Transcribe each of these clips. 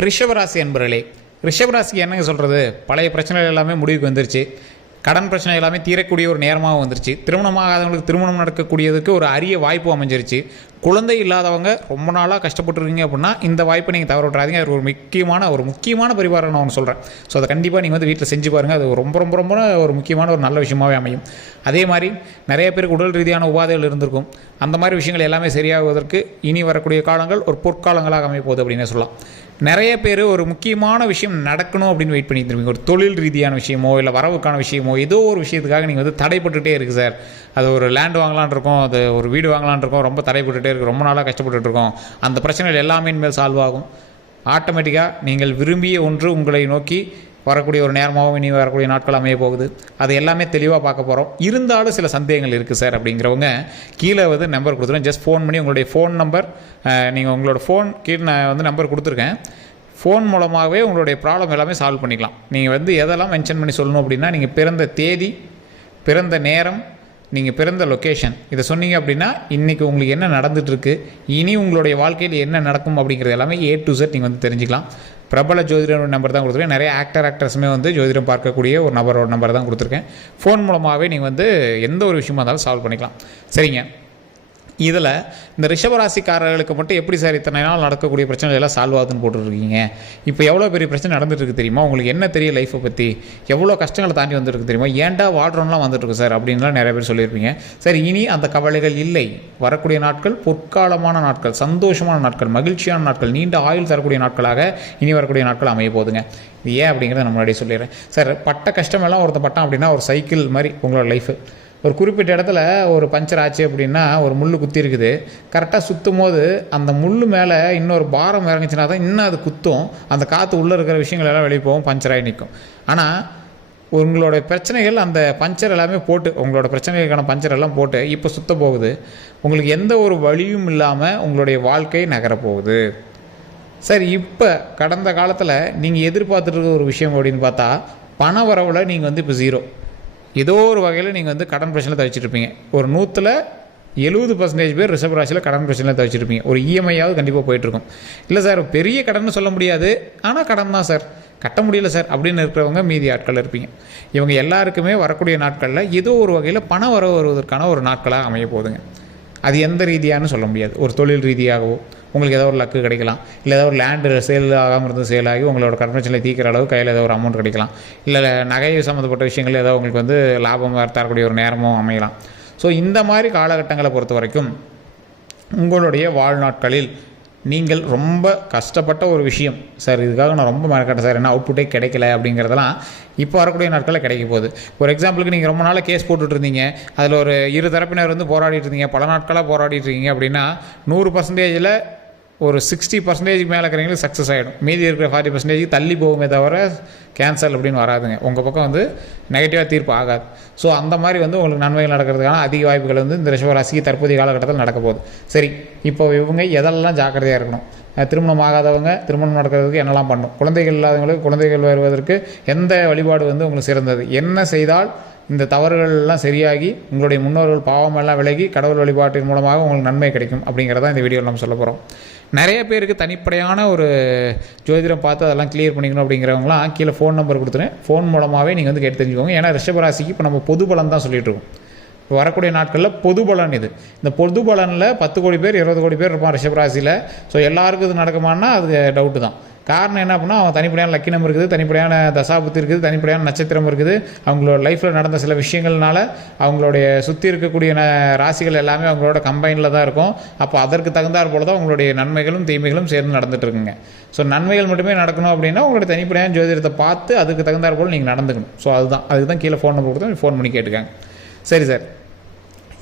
ரிஷபராசி அன்பர்களே, ரிஷபராசிக்கு என்னங்க சொல்கிறது, பழைய பிரச்சனைகள் எல்லாமே முடிவுக்கு வந்துருச்சு. கடன் பிரச்சனை எல்லாமே தீரக்கூடிய ஒரு நேரமாக வந்துருச்சு. திருமணமாகாதவங்களுக்கு திருமணம் நடக்கக்கூடியதுக்கு ஒரு அரிய வாய்ப்பு அமைஞ்சிருச்சு. குழந்தை இல்லாதவங்க ரொம்ப நாளாக கஷ்டப்பட்டுருக்கீங்க அப்படின்னா இந்த வாய்ப்பை நீங்கள் தவற விட்றாதீங்க. அது ஒரு முக்கியமான பரிகாரம் நான் ஒன்று சொல்கிறேன். ஸோ அதை கண்டிப்பாக நீங்கள் வீட்டில் செஞ்சு பாருங்கள். அது ரொம்ப ரொம்ப ரொம்ப ஒரு முக்கியமான ஒரு நல்ல விஷயமாகவே அமையும். அதே மாதிரி நிறைய பேருக்கு உடல் ரீதியான உபாதைகள் இருந்திருக்கும். அந்த மாதிரி விஷயங்கள் எல்லாமே சரியாகுவதற்கு இனி வரக்கூடிய காலங்கள் ஒரு பொற்காலங்களாக அமைய போகுது அப்படின்னு சொல்லலாம். நிறைய பேர் ஒரு முக்கியமான விஷயம் நடக்கணும் அப்படின்னு வெயிட் பண்ணிட்டு இருப்பீங்க. ஒரு தொழில் ரீதியான விஷயமோ இல்லை வரவுக்கான விஷயமோ ஏதோ ஒரு விஷயத்துக்காக நீங்கள் தடைப்பட்டுகிட்டே இருக்குது சார். அது ஒரு லேண்ட் வாங்கலான் இருக்கோம், அது ஒரு வீடு வாங்கலான் இருக்கோம், ரொம்ப தடைப்பட்டுகிட்டே இருக்குது, ரொம்ப நாளாக கஷ்டப்பட்டுட்டு இருக்கோம். அந்த பிரச்சனைகள் எல்லாமே இனிமேல் சால்வ் ஆகும். ஆட்டோமேட்டிக்காக நீங்கள் விரும்பிய ஒன்று உங்களை நோக்கி வரக்கூடிய ஒரு நேரமாகவும் இனி வரக்கூடிய நாட்கள் அமைய போகுது. அது எல்லாமே தெளிவாக பார்க்க போகிறோம். இருந்தாலும் சில சந்தேகங்கள் இருக்குது சார் அப்படிங்கிறவங்க கீழே நம்பர் கொடுத்துருவேன். ஜஸ்ட் ஃபோன் பண்ணி உங்களுடைய ஃபோன் நம்பர், நீங்கள் உங்களோட ஃபோன் கீழே நான் நம்பர் கொடுத்துருக்கேன். ஃபோன் மூலமாகவே உங்களுடைய ப்ராப்ளம் எல்லாமே சால்வ் பண்ணிக்கலாம். நீங்கள் எதெல்லாம் மென்ஷன் பண்ணி சொல்லணும் அப்படின்னா, நீங்கள் பிறந்த தேதி, பிறந்த நேரம், நீங்கள் பிறந்த லொக்கேஷன் இதை சொன்னீங்க அப்படின்னா இன்றைக்கி உங்களுக்கு என்ன நடந்துகிட்ருக்கு, இனி உங்களுடைய வாழ்க்கையில் என்ன நடக்கும் அப்படிங்கிறது எல்லாமே A to Z நீங்கள் தெரிஞ்சுக்கலாம். பிரபல ஜோதிடரோட நம்பர் தான் கொடுத்துருக்கேன். நிறைய ஆக்டர்ஸுமே ஜோதிடம் பார்க்கக்கூடிய ஒரு நம்பர் தான் கொடுத்துருக்கேன். ஃபோன் மூலமாகவே நீங்கள் எந்த ஒரு விஷயமா இருந்தாலும் சால்வ் பண்ணிக்கலாம். சரிங்க, இதில் இந்த ரிஷபராசிக்காரர்களுக்கு மட்டும் எப்படி சார் இத்தனை நாள் நடக்கக்கூடிய பிரச்சனை எல்லாம் சால்வ் ஆகுதுன்னு போட்டுருக்கீங்க? இப்போ எவ்வளோ பெரிய பிரச்சனை நடந்துட்டு இருக்கு தெரியுமா? உங்களுக்கு என்ன தெரியும் லைஃப்பை பற்றி? எவ்வளோ கஷ்டங்களை தாண்டி வந்துருக்கு தெரியுமா? ஏன்டா வாழ்றோம்லாம் வந்துட்டுருக்கு சார் அப்படின்லாம் நிறைய பேர் சொல்லியிருப்பீங்க. சரி, இனி அந்த கவலைகள் இல்லை. வரக்கூடிய நாட்கள் பொற்காலமான நாட்கள், சந்தோஷமான நாட்கள், மகிழ்ச்சியான நாட்கள், நீண்ட ஆயுள் தரக்கூடிய நாட்களாக இனி வரக்கூடிய நாட்கள் அமைய போகுதுங்க. இது ஏன் அப்படிங்கிறத நான் முன்னாடியே சொல்லிடுறேன். சார், பட்ட கஷ்டமெல்லாம் பட்டான் அப்படின்னா ஒரு சைக்கிள் மாதிரி உங்களோட லைஃபு. ஒரு குறிப்பிட்ட இடத்துல ஒரு பஞ்சர் ஆச்சு அப்படின்னா ஒரு முள் குத்தி இருக்குது. கரெக்டாக சுற்றும் போது அந்த முள் மேலே இன்னொரு பாரம் இறங்குச்சுன்னா தான் இன்னும் அது குத்தும். அந்த காற்று உள்ளே இருக்கிற விஷயங்கள் எல்லாம் வெளியே போகும், பஞ்சராகி நிற்கும். ஆனால் உங்களோட பிரச்சனைகள் அந்த பஞ்சர் எல்லாமே போட்டு, உங்களோட பிரச்சனைகளுக்கான பஞ்சர் எல்லாம் போட்டு இப்போ சுத்த போகுது. உங்களுக்கு எந்த ஒரு வழியும் இல்லாமல் உங்களுடைய வாழ்க்கை நகரப்போகுது. சரி, இப்போ கடந்த காலத்தில் நீங்கள் எதிர்பார்த்துட்டு இருக்க ஒரு விஷயம் அப்படின்னு பார்த்தா பண வரவில் நீங்கள் இப்போ ஜீரோ. ஏதோ ஒரு வகையில் நீங்கள் கடன் பிரச்சனை தவிச்சிட்ருப்பீங்க. ஒரு 170% பேர் ரிஷபராசியில் கடன் பிரச்சனை தவிச்சிருப்பீங்க. ஒரு இஎம்ஐயாவது கண்டிப்பாக போயிட்டுருக்கும். இல்லை சார், பெரிய கடன் சொல்ல முடியாது, ஆனால் கடன் தான் சார், கட்ட முடியல சார் அப்படின்னு இருக்கிறவங்க மீதி ஆட்கள் இருப்பீங்க. இவங்க எல்லாருக்குமே வரக்கூடிய நாட்களில் ஏதோ ஒரு வகையில் பண வரவு வருவதற்கான ஒரு நாட்களாக அமைய போகுதுங்க. அது எந்த ரீதியானு சொல்ல முடியாது. ஒரு தொழில் ரீதியாகவோ உங்களுக்கு ஏதோ ஒரு லக்கு கிடைக்கலாம். இல்லை ஏதோ ஒரு லேண்டு சேல் ஆகாமல் இருந்து சேல் ஆகி உங்களோட கடன் பிரச்சனை தீர்க்கிற அளவு கையில் ஏதோ ஒரு அமௌண்ட் கிடைக்கலாம். இல்லை நகை சம்மந்தப்பட்ட விஷயங்கள் ஏதோ உங்களுக்கு லாபம் தரக்கூடிய ஒரு நேரமும் அமையலாம். ஸோ இந்த மாதிரி காலகட்டங்களை பொறுத்த வரைக்கும் உங்களுடைய வாழ்நாட்களில் நீங்கள் ரொம்ப கஷ்டப்பட்ட ஒரு விஷயம், சார் இதுக்காக நான் ரொம்ப மெனக்கட்டேன் சார், என்ன அவுட்புட்டே கிடைக்கல அப்படிங்கிறதெல்லாம் இப்போ வரக்கூடிய நாட்களில் கிடைக்க போகுது. ஒரு எக்ஸாம்பிளுக்கு நீங்கள் ரொம்ப நாளாக கேஸ் போட்டுட்டு இருந்தீங்க, அதில் ஒரு இரு தரப்பினர் போராடிட்டு இருந்தீங்க, பல நாட்களாக போராடிட்டு இருக்கீங்க அப்படின்னா 100%ல் ஒரு 60% மேலே இருக்கிறவங்களுக்கு சக்ஸஸ் ஆகிடும். மீதி இருக்கிற 40% தள்ளி போகுமே தவிர கேன்சல் அப்படின்னு வராதுங்க. உங்கள் பக்கம் நெகட்டிவாக தீர்ப்பு ஆகாது. ஸோ அந்த மாதிரி உங்களுக்கு நன்மைகள் நடக்கிறதுக்கான அதிக வாய்ப்புகள் இந்த ரிஷபராசிக்கு தற்போதைய காலகட்டத்தில் நடக்க போகுது. சரி, இப்போ இவங்க எதெல்லாம் ஜாக்கிரதையாக இருக்கணும்? திருமணம் ஆகாதவங்க திருமணம் நடக்கிறதுக்கு என்னெல்லாம் பண்ணணும்? குழந்தைகள் இல்லாதவங்களுக்கு குழந்தைகள் வருவதற்கு எந்த வழிபாடு உங்களுக்கு சிறந்தது? என்ன செய்தால் இந்த தவறுகள்லாம் சரியாகி உங்களுடைய முன்னோர்கள் பாவமெல்லாம் விலகி கடவுள் வழிபாட்டின் மூலமாக உங்களுக்கு நன்மை கிடைக்கும் அப்படிங்கிறத இந்த வீடியோவில் நம்ம சொல்ல போகிறோம். நிறைய பேருக்கு தனிப்படையான ஒரு ஜோதிடம் பார்த்து அதெல்லாம் கிளியர் பண்ணிக்கணும் அப்படிங்கிறவங்களாம் கீழே ஃபோன் நம்பர் கொடுத்துருவேன். ஃபோன் மூலமாகவே நீங்கள் கேட்டு தெரிஞ்சுக்கோங்க. ஏன்னா ரிஷபராசிக்கு இப்போ நம்ம பொது பலன் தான் சொல்லிட்டு இருக்கோம். வரக்கூடிய நாட்களில் பொது பலன் இது. இந்த பொது பலனில் 10 கோடி பேர் 20 கோடி பேர் இருப்பான் ரிஷபராசியில். ஸோ எல்லாருக்கும் இது நடக்குமானா அது டவுட்டு தான். காரணம் என்ன அப்படின்னா, அவங்க தனிப்படையான லக்கினம் இருக்குது, தனிப்படையான தசாபுத்தி இருக்குது, தனிப்படையான நட்சத்திரம் இருக்குது. அவங்களோட லைஃப்பில் நடந்த சில விஷயங்கள்னால அவங்களுடைய சுற்றி இருக்கக்கூடிய ராசிகள் எல்லாமே அவங்களோட கம்பைனில் தான் இருக்கும். அப்போ அதற்கு தகுந்தாற் போல தான் உங்களுடைய நன்மைகளும் தீமைகளும் சேர்ந்து நடந்துட்டு இருக்குங்க. ஸோ நன்மைகள் மட்டுமே நடக்கணும் அப்படின்னா உங்களுடைய தனிப்படையான ஜோதிடத்தை பார்த்து அதுக்கு தகுந்தாற் போல் நீங்கள் நடந்துக்கணும். ஸோ அதுக்கு தான் கீழே ஃபோன் நம்பர் கொடுத்து ஃபோன் பண்ணி கேட்டுக்காங்க. சரி சார்,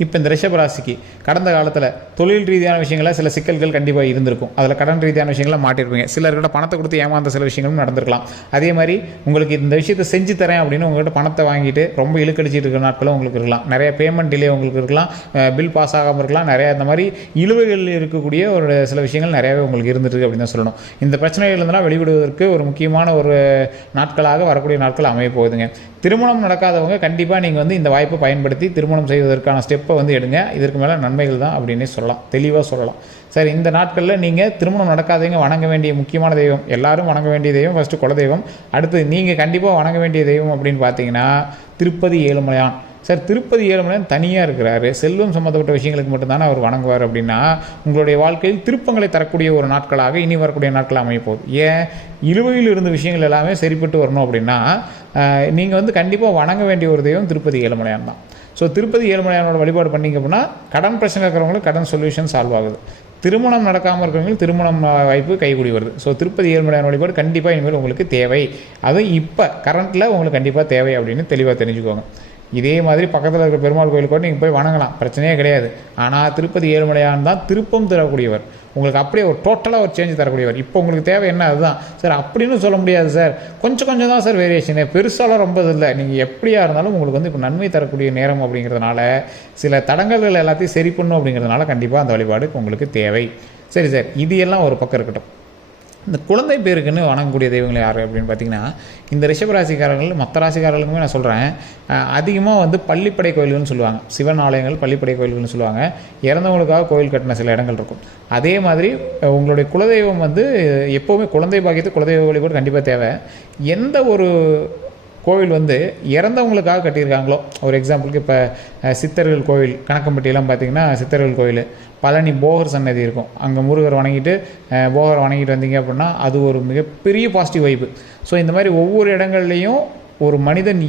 இப்போ இந்த ரிஷபராசிக்கு கடந்த காலத்தில் தொழில் ரீதியான விஷயங்களில் சில சிக்கல்கள் கண்டிப்பாக இருந்திருக்கும். அதில் கடன் ரீதியான விஷயங்களை மாட்டிருப்பீங்க. சிலர்கிட்ட பணத்தை கொடுத்து ஏமாந்த சில விஷயங்களும் நடந்திருக்கலாம். அதே மாதிரி உங்களுக்கு இந்த விஷயத்தை செஞ்சு தரேன் அப்படின்னு உங்கள்கிட்ட பணத்தை வாங்கிட்டு ரொம்ப இழுக்கடிச்சிட்டு இருக்கிற நாட்களும் உங்களுக்கு இருக்கலாம். நிறைய பேமெண்ட் டிலே உங்களுக்கு இருக்கலாம், பில் பாஸ் ஆகாமல் இருக்கலாம். நிறைய இந்த மாதிரி இழுவைகள் இருக்கக்கூடிய ஒரு சில விஷயங்கள் நிறையாவே உங்களுக்கு இருந்துருக்கு அப்படின்னு தான் சொல்லணும். இந்த பிரச்சனைகள்லாம் வெளிவிடுவதற்கு ஒரு முக்கியமான ஒரு நாட்களாக வரக்கூடிய நாட்கள் அமைய போகுதுங்க. திருமணம் நடக்காதவங்க கண்டிப்பாக நீங்கள் இந்த வாய்ப்பை பயன்படுத்தி திருமணம் செய்வதற்கான ஸ்டெப் ஸ்டெப்பை வந்து எடுங்க. இதற்கு மேலே நன்மைகள் தான் அப்படின்னே சொல்லலாம், தெளிவாக சொல்லலாம். சரி, இந்த நாட்களில் நீங்கள் திருமணம் நடக்காதவங்க வணங்க வேண்டிய முக்கியமான தெய்வம், எல்லாரும் வணங்க வேண்டிய தெய்வம் ஃபஸ்ட்டு குலதெய்வம். அடுத்து நீங்கள் கண்டிப்பாக வணங்க வேண்டிய தெய்வம் அப்படின்னு பார்த்தீங்கன்னா திருப்பதி ஏழுமலையான். சார், திருப்பதி ஏழுமலையான் தனியாக இருக்கிறாரு, செல்வம் சம்மந்தப்பட்ட விஷயங்களுக்கு மட்டும்தானே அவர் வணங்குவார் அப்படின்னா உங்களுடைய வாழ்க்கையில் திருப்பங்களை தரக்கூடிய ஒரு நாட்களாக இனி வரக்கூடிய நாட்கள் அமையப்போகுது. ஏன், இழுவையில் இருந்த விஷயங்கள் எல்லாமே சரிப்பட்டு வரணும் அப்படின்னா நீங்கள் வந்து கண்டிப்பாக வணங்க வேண்டிய ஒரு தெய்வம் திருப்பதி ஏழுமலையான் தான். ஸோ திருப்பதி ஏழுமலையானோட வழிபாடு பண்ணிங்க அப்படின்னா கடன் பிரச்சனை இருக்கிறவங்களுக்கு கடன் சொல்யூஷன் சால்வ் ஆகுது. திருமணம் நடக்காமல் இருக்கிறவங்களுக்கு திருமணம் வாய்ப்பு கைகூடி வருது. ஸோ திருப்பதி ஏழுமலையான வழிபாடு கண்டிப்பாக இனிமேல் உங்களுக்கு தேவை. அதுவும் இப்போ கரண்ட்டில் உங்களுக்கு கண்டிப்பாக தேவை அப்படின்னு தெளிவாக தெரிஞ்சுக்கோங்க. இதே மாதிரி பக்கத்தில் இருக்கிற பெருமாள் கோயிலுக்கு கூட நீங்கள் போய் வணங்கலாம், பிரச்சனையே கிடையாது. ஆனால் திருப்பதி ஏழுமலையான் தான் திருப்பம் தரக்கூடியவர், உங்களுக்கு அப்படியே ஒரு டோட்டலாக ஒரு சேஞ்ச் தரக்கூடியவர். இப்போ உங்களுக்கு தேவை என்ன அதுதான் சார் அப்படின்னு சொல்ல முடியாது சார், கொஞ்சம் கொஞ்சம் தான் சார் வேரியேஷனு, பெருசாலாம் ரொம்ப இல்லை. நீங்கள் எப்படியா இருந்தாலும் உங்களுக்கு வந்து இப்போ நன்மை தரக்கூடிய நேரம் அப்படிங்கிறதுனால சில தடங்கல்கள் எல்லாத்தையும் சரி பண்ணும் அப்படிங்கிறதுனால கண்டிப்பாக அந்த வழிபாடு உங்களுக்கு தேவை. சரி சார், இது எல்லாம் ஒரு பக்கம் இருக்கட்டும். இந்த குழந்தை பேருக்குன்னு வணங்கக்கூடிய தெய்வங்கள் யார் அப்படின்னு பார்த்தீங்கன்னா இந்த ரிஷபராசிக்காரர்கள் மற்ற ராசிக்காரர்களுக்குமே நான் சொல்கிறேன், அதிகமாக வந்து பள்ளிப்படை கோயில்கள்னு சொல்லுவாங்க, சிவன் ஆலயங்கள் பள்ளிப்படை கோயில்கள்னு சொல்லுவாங்க. இறந்தவங்களுக்காக கோயில் கட்டின சில இடங்கள் இருக்கும். அதே மாதிரி உங்களுடைய குலதெய்வம் வந்து எப்போவுமே குழந்தை பாக்கியத்து குலதெய்வ வழிபாடு கண்டிப்பாக தேவை. எந்த ஒரு கோவில் வந்து இறந்தவங்களுக்காக கட்டியிருக்காங்களோ, ஒரு எக்ஸாம்பிளுக்கு இப்போ சித்தர்கள் கோவில் கணக்கம்பட்டியெல்லாம் பார்த்திங்கன்னா சித்தர்கள் கோவில், பழனி போகர் சன்னதி இருக்கும், அங்கே முருகர் வணங்கிட்டு போகர் வணங்கிட்டு வந்தீங்க அப்படின்னா அது ஒரு மிகப்பெரிய பாசிட்டிவ் வைப்பு. ஸோ இந்த மாதிரி ஒவ்வொரு இடங்கள்லையும் ஒரு மனிதன்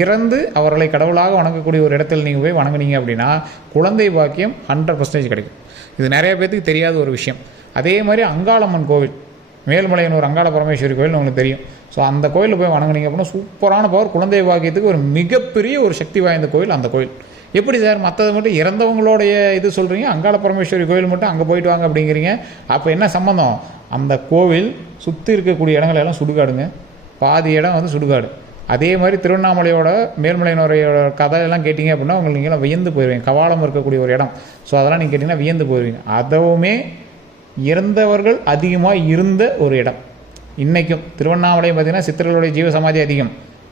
இறந்து அவர்களை கடவுளாக வணங்கக்கூடிய ஒரு இடத்துல நீங்கள் போய் வணங்குனீங்க அப்படின்னா குழந்தை பாக்கியம் 100% கிடைக்கும். இது நிறைய பேர்த்துக்கு தெரியாத ஒரு விஷயம். அதே மாதிரி அங்காளம்மன் கோவில், மேல்மலையனூர் அங்காள பரமேஸ்வரி கோவில் உங்களுக்கு தெரியும். ஸோ அந்த கோயிலில் போய் வணங்குனீங்க அப்படின்னா சூப்பரான பவர், குழந்தை பாக்கியத்துக்கு ஒரு மிகப்பெரிய ஒரு சக்தி வாய்ந்த கோயில் அந்த கோயில். எப்படி சார் மற்றது மட்டும் இறந்தவங்களுடைய இது சொல்கிறீங்க, அங்காள பரமேஸ்வரி கோயில் மட்டும் அங்கே போயிட்டு வாங்க அப்படிங்கிறீங்க, அப்போ என்ன சம்மந்தம்? அந்த கோவில் சுற்றி இருக்கக்கூடிய இடங்கள் எல்லாம் சுடுகாடுங்க, பாதி இடம் வந்து சுடுகாடு. அதே மாதிரி திருவண்ணாமலையோட மேல்மலையினோரையோட கதையெல்லாம் கேட்டிங்க அப்படின்னா உங்களுக்கு நீங்களாம் வியந்து போயிடுவீங்க. கவாலம் இருக்கக்கூடிய ஒரு இடம், ஸோ அதெல்லாம் நீங்கள் கேட்டிங்கன்னா வியந்து போயிடுவீங்க. அதுவுமே இறந்தவர்கள் அதிகமாக இருந்த ஒரு இடம். இன்றைக்கும் திருவண்ணாமலையும் பார்த்திங்கன்னா சித்தர்களுடைய ஜீவ சமாதி அதிகம்.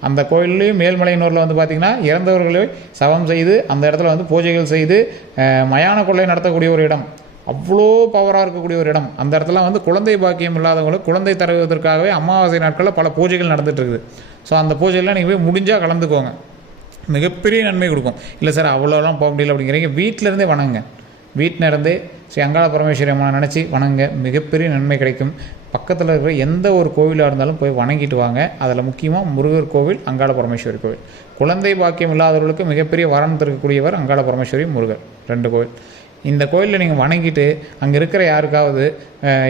அந்த கோயில்லையும் மேல்மலையனூரில் வந்து பார்த்திங்கன்னா இறந்தவர்களை சவம் செய்து அந்த இடத்துல வந்து பூஜைகள் செய்து மயான கொள்ளை நடத்தக்கூடிய ஒரு இடம், அவ்வளோ பவராக இருக்கக்கூடிய ஒரு இடம். அந்த இடத்துல வந்து குழந்தை பாக்கியம் இல்லாதவங்களுக்கு குழந்தை தருவதற்காகவே அமாவாசை நாட்களில் பல பூஜைகள் நடந்துகிட்டு இருக்குது. ஸோ அந்த பூஜையெல்லாம் நீங்கள் போய் முடிஞ்சால் கலந்துக்கோங்க, மிகப்பெரிய நன்மை கொடுக்கும். இல்லை சார் அவ்வளோலாம் போக முடியல அப்படிங்கிறீங்க, வீட்டிலேருந்தே வணங்குங்க. வீட்டில் இருந்தே ஸ்ரீ அங்காள பரமேஸ்வரி அம்மா நினச்சி வணங்க, மிகப்பெரிய நன்மை கிடைக்கும். பக்கத்தில் இருக்கிற எந்த ஒரு கோவிலாக இருந்தாலும் போய் வணங்கிட்டு வாங்க. அதில் முக்கியமாக முருகர் கோவில், அங்காள பரமேஸ்வரி கோவில். குழந்தை பாக்கியம் இல்லாதவர்களுக்கு மிகப்பெரிய வரம் தரக்கூடியவர் அங்காள பரமேஸ்வரி, முருகர், 2 கோவில். இந்த கோயிலில் நீங்கள் வணங்கிட்டு அங்கே இருக்கிற யாருக்காவது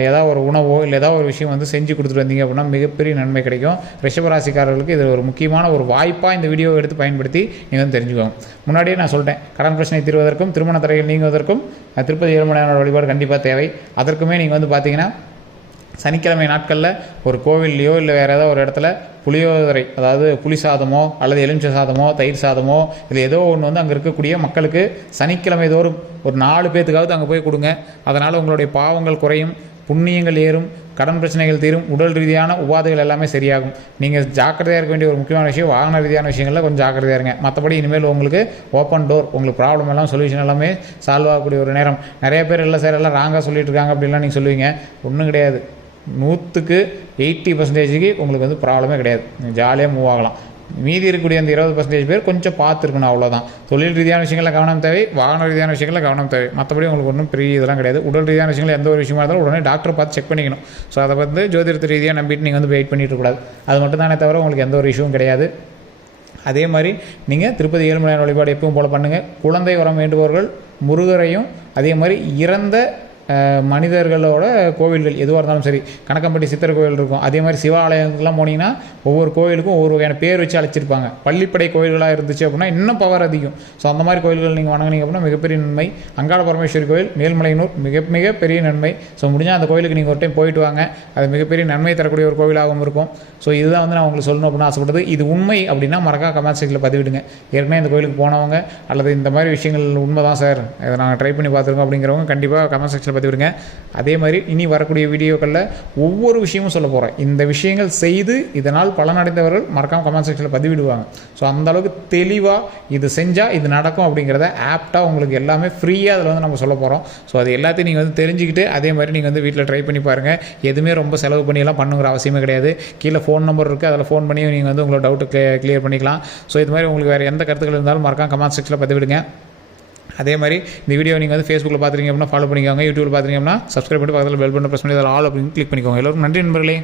ஏதாவது ஒரு உணவோ இல்லை ஏதாவது ஒரு விஷயம் வந்து செஞ்சு கொடுத்துட்டு வந்தீங்க அப்படின்னா மிகப்பெரிய நன்மை கிடைக்கும். ரிஷபராசிக்காரர்களுக்கு இது ஒரு முக்கியமான ஒரு வாய்ப்பாக இந்த வீடியோவை எடுத்து பயன்படுத்தி நீங்கள் வந்து தெரிஞ்சுக்கோங்க. முன்னாடியே நான் சொல்லிட்டேன், கடன் பிரச்சனை தீர்வதற்கும் திருமண தடைகள் நீங்குவதற்கும் திருப்பதி ஏழுமலையானோட வழிபாடு கண்டிப்பாக தேவை. அதற்குமே நீங்கள் வந்து பார்த்தீங்கன்னா சனிக்கிழமை நாட்களில் ஒரு கோவில்லையோ இல்லை வேறு ஏதாவது ஒரு இடத்துல புளியோதரை, அதாவது புளி சாதமோ அல்லது எலுமிச்சை சாதமோ தயிர் சாதமோ இல்லை ஏதோ ஒன்று வந்து அங்கே இருக்கக்கூடிய மக்களுக்கு சனிக்கிழமை தோறும் ஒரு 4 பேர்த்துக்காவது அங்கே போய் கொடுங்க. அதனால் உங்களுடைய பாவங்கள் குறையும், புண்ணியங்கள் ஏறும், கடன் பிரச்சனைகள் தீரும், உடல் ரீதியான உபாதைகள் எல்லாமே சரியாகும். நீங்கள் ஜாக்கிரதையாக இருக்க வேண்டிய ஒரு முக்கியமான விஷயம் வாகன ரீதியான விஷயங்களில் கொஞ்சம் ஜாக்கிரதையாக இருங்க. மற்றபடி இனிமேல் உங்களுக்கு ஓப்பன் டோர், உங்களுக்கு ப்ராப்ளம் எல்லாம் சொல்யூஷன் எல்லாமே சால்வ் ஆகக்கூடிய ஒரு நேரம். நிறைய பேர் இல்லை சார் எல்லாம் ராங்காக சொல்லிட்டு இருக்காங்க அப்படின்லாம் நீங்கள் சொல்லுவீங்க, ஒன்றும் கிடையாது. 100க்கு 80% உங்களுக்கு வந்து ப்ராப்ளமே கிடையாது, நீங்கள் ஜாலியாக மூவ் ஆகலாம். மீதி இருக்கக்கூடிய அந்த 20% பேர் கொஞ்சம் பார்த்துருக்கணும், அவ்வளோதான். தொழில் ரீதியான விஷயங்களில் கவனம் தேவை, வாகன ரீதியான விஷயங்களில் கவனம் தேவை. மற்றபடி உங்களுக்கு ஒன்றும் பெரிய இதெல்லாம் கிடையாது. உடல் ரீதியான விஷயங்கள் எந்த ஒரு விஷயமா இருந்தாலும் உடனே டாக்டரை பார்த்து செக் பண்ணிக்கணும். ஸோ அதை வந்து ஜோதிடத்து ரீதியாக நம்பிட்டு நீங்கள் வந்து வெயிட் பண்ணிட்டு இருக்கக்கூடாது. அது மட்டும் தானே தவிர உங்களுக்கு எந்த ஒரு இஷ்யூவும் கிடையாது. அதே மாதிரி நீங்கள் திருப்பதி ஏழுமலையான் வழிபாடு எப்பவும் போல் பண்ணுங்கள். குழந்தை வரம் வேண்டுபவர்கள் முருகரையும், அதே மாதிரி இறந்த மனிதர்களோட கோவில்கள் எதுவாக இருந்தாலும் சரி, கணக்கம்பட்டி சித்தர் கோவில் இருக்கும், அதே மாதிரி சிவாலயத்துக்கெலாம் போனீங்கன்னா ஒவ்வொரு கோவிலுக்கும் ஒவ்வொரு வகையான பேர் வச்சு அழைச்சிருப்பாங்க. பள்ளிப்படை கோயில்களாக இருந்துச்சு அப்படின்னா இன்னும் பவர் அதிகம். ஸோ அந்த மாதிரி கோயில்கள் நீங்கள் வணங்கினீங்க அப்படின்னா மிகப்பெரிய நன்மை. அங்காள பரமேஸ்வரி கோயில் மேல்மலையனூர் மிக பெரிய நன்மை. ஸோ முடிஞ்சால் அந்த கோயிலுக்கு நீங்கள் ஒரு டைம் போயிட்டு வாங்க, அது மிகப்பெரிய நன்மை தரக்கூடிய ஒரு கோவிலாகவும் இருக்கும். ஸோ இதுதான் வந்து நான் உங்களுக்கு சொல்லணும் அப்படின்னு ஆசைப்பட்டது. இது உண்மை அப்படின்னா மறக்காம கமெண்ட் செக்ஷனில் பதிவிடுங்க. ஏற்கனவே இந்த கோயிலுக்கு போனவங்க அல்லது இந்த மாதிரி விஷயங்கள் உண்மை தான் சார், இதை நாங்கள் ட்ரை பண்ணி பார்த்துருக்கோம் அப்படிங்கிறவங்க கண்டிப்பாக கமெண்ட் செக்ஷனில் பதிவிடுங்க. அதே மாதிரி இனி வரக்கூடிய வீடியோக்களில் ஒவ்வொரு விஷயமும் சொல்ல போகிறேன். இந்த விஷயங்கள் செய்து இதனால் பலனடைந்தவர்கள் மறக்காமல் கமெண்ட் செக்ஷனில் பதிவிடுவாங்க. ஸோ அந்தளவுக்கு தெளிவாக இது செஞ்சால் இது நடக்கும் அப்படிங்கிறத ஆப்டாக உங்களுக்கு எல்லாமே ஃப்ரீயாக அதில் வந்து நம்ம சொல்ல போகிறோம். ஸோ அது எல்லாத்தையும் நீங்கள் வந்து தெரிஞ்சுக்கிட்டு அதே மாதிரி நீங்கள் வந்து வீட்டில் ட்ரை பண்ணி பாருங்கள். எதுவுமே ரொம்ப செலவு பண்ணியெல்லாம் பண்ணுங்கிற அவசியமே கிடையாது. கீழே ஃபோன் நம்பர் இருக்குது, அதில் ஃபோன் பண்ணி நீங்கள் வந்து உங்களோட டவுட்டு கிளியர் பண்ணிக்கலாம். ஸோ இது மாதிரி உங்களுக்கு வேறு எந்த கருத்துக்கள் இருந்தாலும் மறக்காம கமெண்ட் செக்ஷனில் பதிவிடுங்க. அதே மாதிரி இந்த வீடியோ நீங்கள் வந்து ஃபேஸ்புக்கில் பார்த்துருக்கீங்க அப்படின்னா ஃபாலோ பண்ணிக்கோங்க. யூடியூப்பில் பார்த்துருக்கீங்க அப்படின்னா சப்ஸ்கிரைப் பண்ணி பக்கத்தில் பெல் பட்டன் ப்ரெஸ் பண்ணி அதில் ஆல் அப்படின்னு கிளிக் பண்ணிக்கோங்க. எல்லோருக்கும் நன்றி நண்பர்களே.